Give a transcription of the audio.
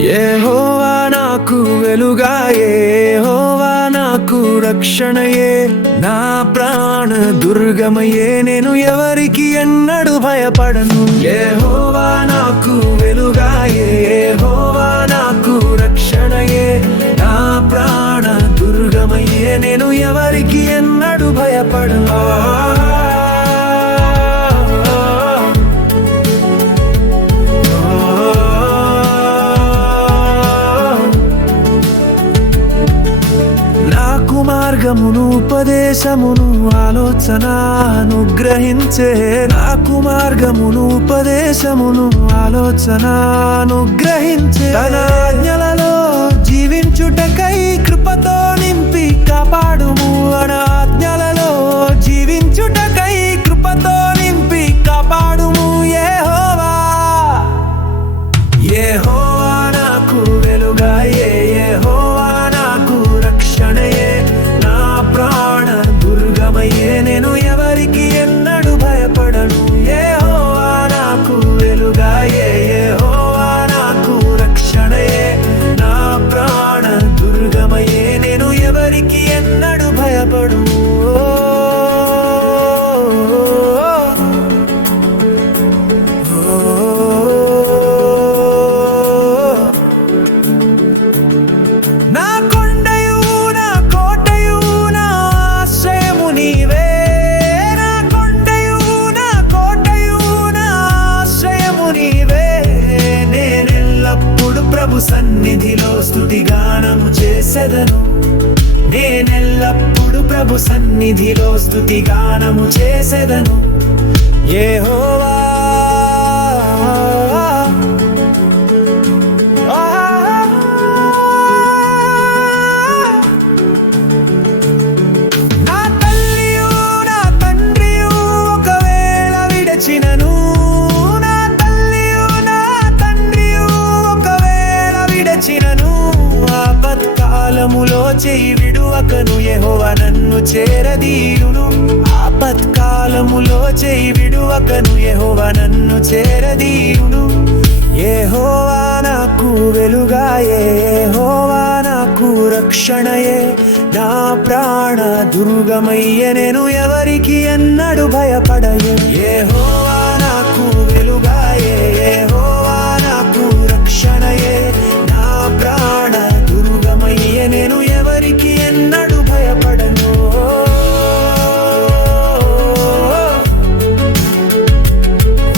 ఏహోవా నాకు వెలుగాయే యెహోవా నాకు రక్షణయే. నా ప్రాణ దుర్గమయే నేను ఎవరికి ఎన్నడు భయపడను. ఏహో నేను ఎవరికి ఎన్నడు భయపడను. నాకు మార్గమును ఉపదేశమును ఆలోచన అనుగ్రహించే. నాకు మార్గమును ఉపదేశమును ఆలోచన అనుగ్రహించే. తన ఆజ్ఞలలో యెహోవా నాకు స్తుతి గానము చేసెదను. నేనెల్లప్పుడు ప్రభు సన్నిధిలో స్తుతి గానము చేసెదను. యెహోవా ఒకవేళ ఆపత్కాలములో చేయి విడువకను యెహోవ నన్ను చేరదీయును. ఆపత్కాలములో చేయి విడువకను యెహోవ నన్ను చేరదీయును. యెహోవా నాకు వెలుగాయే యెహోవా నాకు రక్షణయే. నా ప్రాణ దుర్గమయ్య నేను ఎవరికి ఎన్నడు భయపడయే యెహోవా